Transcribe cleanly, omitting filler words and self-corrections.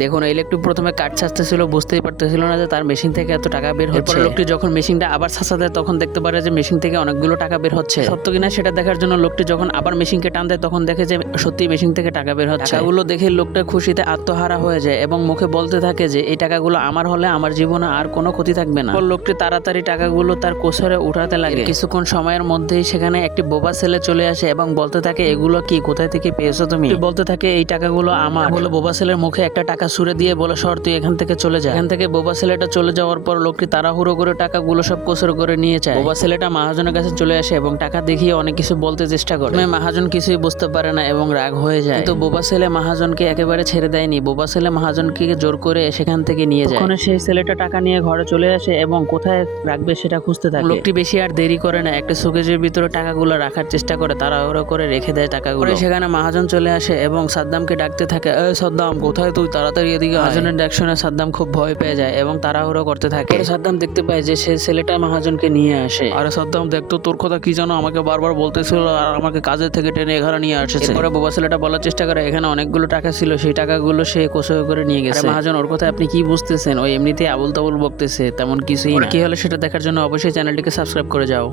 দেখুন এই লোকটি প্রথমে কাঠ ছাঁচতেছিল, বুঝতেই পারতেছিল না যে তার মেশিন থেকে এত টাকা বের হচ্ছে। এরপর লোকটি যখন মেশিনটা আবার ছাঁচা দেয় তখন দেখতে পারে যে মেশিন থেকে অনেকগুলো টাকা বের হচ্ছে। সত্য কিনা সেটা দেখার জন্য লোকটি যখন আবার মেশিনকে টান দেয় তখন দেখে যে সত্যি মেশিন থেকে টাকা বের হচ্ছে। টাকাগুলো দেখে লোকটা খুশিতে আত্মহারা হয়ে যায় এবং মুখে বলতে থাকে যে এই টাকাগুলো আমার হলে আমার জীবনে আর কোনো ক্ষতি থাকবে না। লোকটি তাড়াতাড়ি টাকাগুলো তার কোষরে উঠাতে লাগে। কিছুক্ষণ সময়ের মধ্যেই সেখানে একটি বোবা ছেলে চলে আসে এবং বলতে থাকে এগুলো কি, কোথায় থেকে পেয়েছো তুমি? বলতে থাকে এই টাকাগুলো আমার। বলে বোবা ছেলের মুখে একটা টাকা ছুড়ে দিয়ে বলে সর, তুই এখান থেকে চলে যা। এখান থেকে বোবা ছেলেটা চলে যাওয়ার পর লোকটি তাড়াহুড়ো করে টাকাগুলো সব কোষর করে নিয়ে যায়। বোবা ছেলেটা মহাজনের কাছে চলে আসে এবং টাকা দেখিয়ে অনেক কিছু বলতে চেষ্টা করে। মহাজন কিছুই বুঝতে পারে না এবং রাগ হয়ে যায়। কিন্তু বোবা ছেলে মহাজনকে একেবারে ছেড়ে দেয়নি। বোবা ছেলে মহাজনকে জোর করে সেখান থেকে নিয়ে যায়। ওখানে সেই ছেলেটা টাকা নিয়ে ঘরে চলে আসে এবং কোথায় রাখবে সেটা খুঁজতে থাকে। লোকটি বেশি আর দেরি করে না, একটা সুকেজের ভিতরে টাকাগুলো রাখার চেষ্টা করে, তাড়াহুড়ো করে রেখে দেয় টাকাগুলো। সেখানে মহাজন চলে আসে এবং সাদ্দামকে ডাকতে থাকে, সাদ্দাম কোথায় তুই, তাড়াতাড়ি এদিকে। মহাজনের ডাক শুনে সাদ্দাম খুব ভয় পেয়ে যায় এবং তাড়াহুড়ো করতে থাকে। সাদ্দাম দেখতে পায় যে সে ছেলেটা মহাজনকে নিয়ে আসে। আরে সাদ্দাম দেখতো, তোর কথা কি জানো, আমাকে বারবার বলতেছিল আর আমাকে কাজের থেকে টেনে এখানে নিয়ে আসছে। এরপরে বোবা ছেলেটা বলার চেষ্টা করে এখানে অনেকগুলো টাকা ছিল, সেই টাকাগুলো সে কোষে করে নিয়ে গেছে। মহাজন ওর কথা আপনি কি বুঝতেছেন, ওই এমনিতেই আবুল তাবুল বকতেছে, তেমন কিছুই না। কি হলো সেটা দেখার জন্য অবশ্যই চ্যানেলটিকে সাবস্ক্রাইব করে যাও।